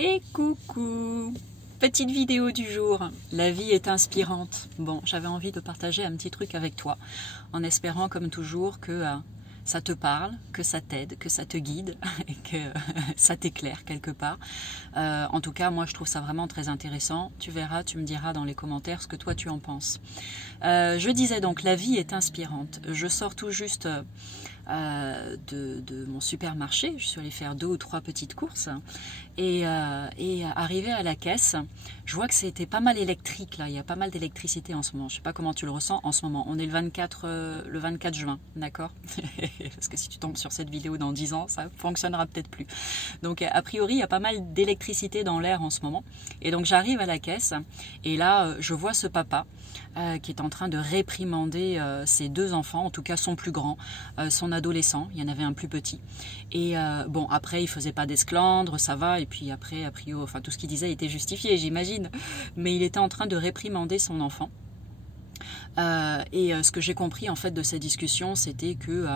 Et coucou! Petite vidéo du jour, la vie est inspirante. Bon, j'avais envie de partager un petit truc avec toi, en espérant comme toujours que ça te parle, que ça t'aide, que ça te guide et que ça t'éclaire quelque part. En tout cas, moi je trouve ça vraiment très intéressant. Tu verras, tu me diras dans les commentaires ce que toi tu en penses. Je disais donc, la vie est inspirante. Je sors tout juste de mon supermarché, je suis allée faire 2 ou 3 petites courses et arrivé à la caisse, je vois que c'était pas mal électrique là, il y a pas mal d'électricité en ce moment, je sais pas comment tu le ressens en ce moment, on est le 24 juin, d'accord? Parce que si tu tombes sur cette vidéo dans 10 ans, ça fonctionnera peut-être plus. Donc a priori, il y a pas mal d'électricité dans l'air en ce moment, et donc j'arrive à la caisse et là je vois ce papa qui est en train de réprimander ses 2 enfants, en tout cas son plus grand, son adolescent, il y en avait un plus petit. Et bon, après, il faisait pas d'esclandre, ça va, et puis après, a priori, enfin, tout ce qu'il disait était justifié, j'imagine, mais il était en train de réprimander son enfant. Ce que j'ai compris en fait de cette discussion, c'était que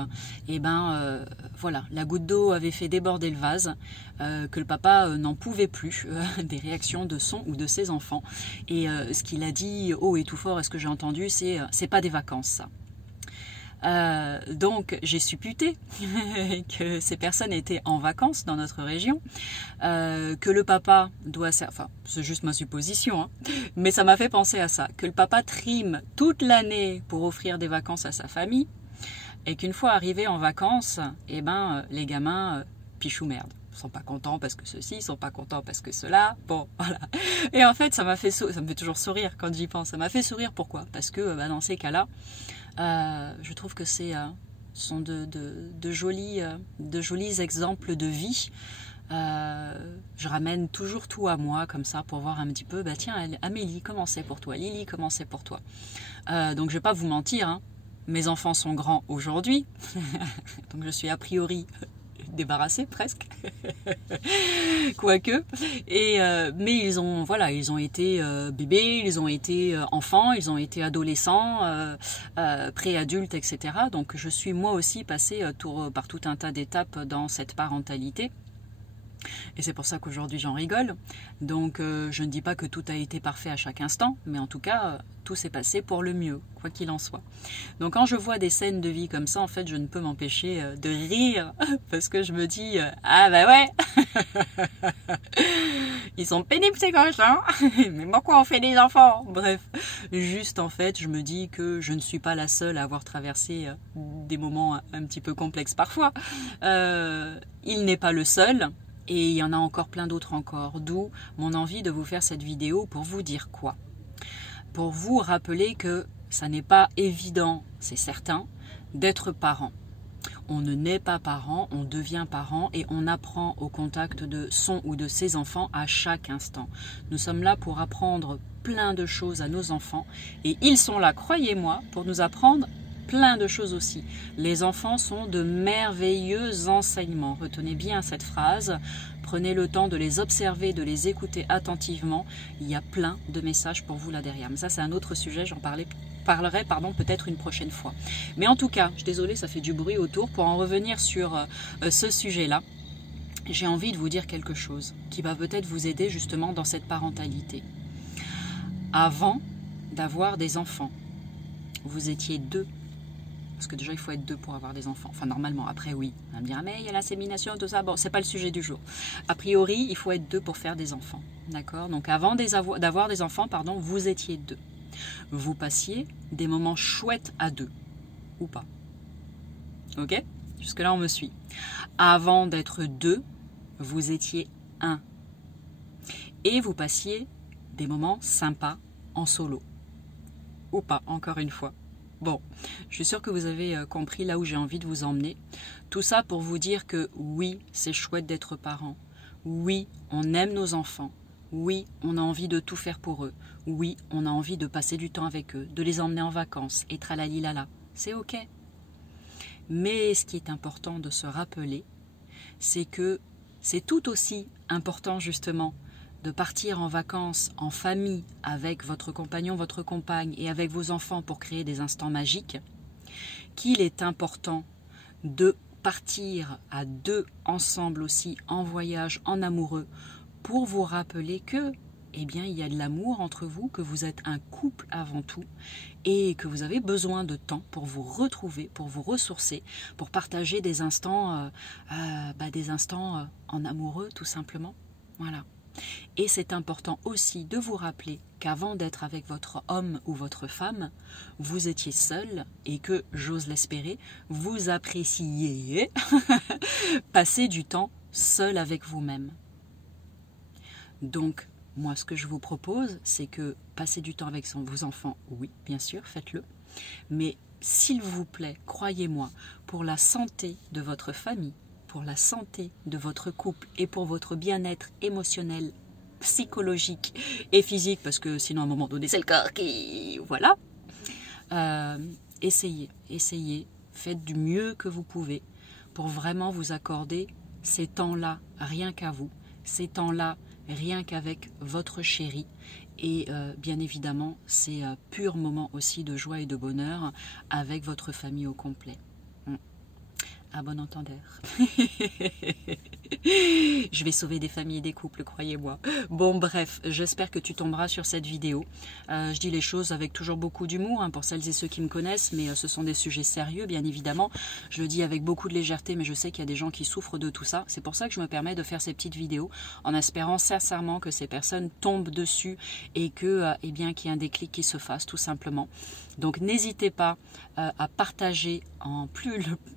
voilà, la goutte d'eau avait fait déborder le vase, que le papa n'en pouvait plus des réactions de son ou de ses enfants. Et ce qu'il a dit haut et tout fort, et ce que j'ai entendu, c'est pas des vacances ça. Donc j'ai supputé que ces personnes étaient en vacances dans notre région, que le papa doit... Enfin, c'est juste ma supposition, hein, mais ça m'a fait penser à ça, que le papa trime toute l'année pour offrir des vacances à sa famille, et qu'une fois arrivé en vacances, les gamins pichou merde. Ils sont pas contents parce que ceci, ils sont pas contents parce que cela, bon, voilà. Et en fait, ça me fait toujours sourire quand j'y pense. Ça m'a fait sourire, pourquoi? Parce que dans ces cas-là, je trouve que ce sont de jolis exemples de vie. Je ramène toujours tout à moi comme ça pour voir un petit peu, tiens Amélie, comment c'est pour toi? Lily, comment c'est pour toi? Donc je vais pas vous mentir, hein, mes enfants sont grands aujourd'hui, donc je suis a priori débarrassés presque, quoique. Mais ils ont été bébés, ils ont été enfants, ils ont été adolescents, préadultes, etc. Donc je suis moi aussi passée par tout un tas d'étapes dans cette parentalité. Et c'est pour ça qu'aujourd'hui j'en rigole. Donc je ne dis pas que tout a été parfait à chaque instant, mais en tout cas tout s'est passé pour le mieux, quoi qu'il en soit. Donc quand je vois des scènes de vie comme ça, en fait je ne peux m'empêcher de rire, parce que je me dis ah bah ouais, ils sont pénibles ces gosses, hein. Mais pourquoi on fait des enfants? Bref, juste en fait je me dis que je ne suis pas la seule à avoir traversé des moments un petit peu complexes parfois. Il n'est pas le seul. Et il y en a encore plein d'autres encore, d'où mon envie de vous faire cette vidéo pour vous dire quoi? Pour vous rappeler que ça n'est pas évident, c'est certain, d'être parent. On ne naît pas parent, on devient parent et on apprend au contact de son ou de ses enfants à chaque instant. Nous sommes là pour apprendre plein de choses à nos enfants et ils sont là, croyez-moi, pour nous apprendre plein de choses aussi. Les enfants sont de merveilleux enseignements. Retenez bien cette phrase. Prenez le temps de les observer, de les écouter attentivement. Il y a plein de messages pour vous là derrière. Mais ça, c'est un autre sujet. J'en parlerai peut-être une prochaine fois. Mais en tout cas, je suis désolée, ça fait du bruit autour. Pour en revenir sur ce sujet-là, j'ai envie de vous dire quelque chose qui va peut-être vous aider justement dans cette parentalité. Avant d'avoir des enfants, vous étiez 2. Parce que déjà, il faut être 2 pour avoir des enfants. Enfin, normalement, après, oui. On va me dire, mais il y a l'insémination, tout ça. Bon, c'est pas le sujet du jour. A priori, il faut être 2 pour faire des enfants. D'accord? Donc, avant d'avoir des enfants, pardon, vous étiez 2. Vous passiez des moments chouettes à 2. Ou pas. Ok? Jusque-là, on me suit. Avant d'être 2, vous étiez 1. Et vous passiez des moments sympas en solo. Ou pas, encore une fois. Bon, je suis sûre que vous avez compris là où j'ai envie de vous emmener. Tout ça pour vous dire que oui, c'est chouette d'être parent. Oui, on aime nos enfants. Oui, on a envie de tout faire pour eux. Oui, on a envie de passer du temps avec eux, de les emmener en vacances, et tralalilala. C'est ok. Mais ce qui est important de se rappeler, c'est que c'est tout aussi important justement de partir en vacances en famille avec votre compagnon, votre compagne et avec vos enfants pour créer des instants magiques, qu'il est important de partir à 2 ensemble aussi en voyage, en amoureux, pour vous rappeler que, eh bien, il y a de l'amour entre vous, que vous êtes un couple avant tout et que vous avez besoin de temps pour vous retrouver, pour vous ressourcer, pour partager des instants, en amoureux tout simplement. Voilà. Et c'est important aussi de vous rappeler qu'avant d'être avec votre homme ou votre femme, vous étiez seul et que, j'ose l'espérer, vous appréciez passer du temps seul avec vous-même. Donc, moi, ce que je vous propose, c'est que passer du temps avec vos enfants, oui, bien sûr, faites-le. Mais s'il vous plaît, croyez-moi, pour la santé de votre famille, pour la santé de votre couple et pour votre bien-être émotionnel, psychologique et physique, parce que sinon, à un moment donné, c'est le corps qui... Voilà. Essayez, faites du mieux que vous pouvez pour vraiment vous accorder ces temps-là, rien qu'à vous, ces temps-là, rien qu'avec votre chéri et bien évidemment ces purs moments aussi de joie et de bonheur avec votre famille au complet. À bon entendeur. Je vais sauver des familles et des couples, croyez-moi. Bon, bref, j'espère que tu tomberas sur cette vidéo. Je dis les choses avec toujours beaucoup d'humour, pour celles et ceux qui me connaissent, mais ce sont des sujets sérieux, bien évidemment. Je le dis avec beaucoup de légèreté, mais je sais qu'il y a des gens qui souffrent de tout ça. C'est pour ça que je me permets de faire ces petites vidéos, en espérant sincèrement que ces personnes tombent dessus et que, eh bien, qu'il y ait un déclic qui se fasse, tout simplement. Donc, n'hésitez pas à partager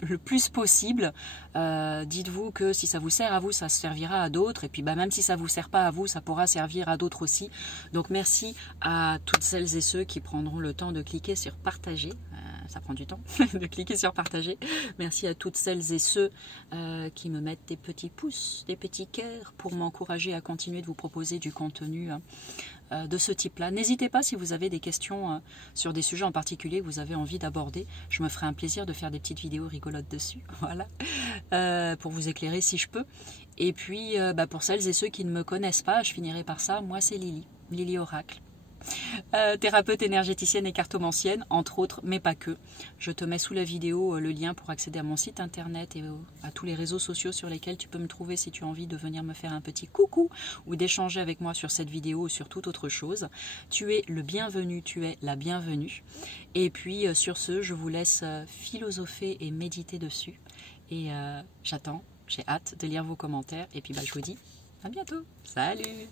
le plus possible. Dites-vous que si ça vous sert à vous, ça servira à d'autres. Et puis même si ça ne vous sert pas à vous, ça pourra servir à d'autres aussi. Donc merci à toutes celles et ceux qui prendront le temps de cliquer sur partager. Ça prend du temps de cliquer sur partager. Merci à toutes celles et ceux qui me mettent des petits pouces, des petits cœurs pour m'encourager à continuer de vous proposer du contenu de ce type-là. N'hésitez pas si vous avez des questions sur des sujets en particulier que vous avez envie d'aborder. Je me ferai un plaisir de faire des petites vidéos rigolotes dessus. Voilà. Pour vous éclairer si je peux. Et puis, pour celles et ceux qui ne me connaissent pas, je finirai par ça. Moi, c'est Lily, Lily Oracle. Thérapeute énergéticienne et cartomancienne, entre autres, mais pas que. Je te mets sous la vidéo le lien pour accéder à mon site internet et à tous les réseaux sociaux sur lesquels tu peux me trouver si tu as envie de venir me faire un petit coucou ou d'échanger avec moi sur cette vidéo ou sur toute autre chose. Tu es le bienvenu, tu es la bienvenue. Et puis sur ce, je vous laisse philosopher et méditer dessus. Et j'attends, j'ai hâte de lire vos commentaires. Et puis je vous dis à bientôt. Salut!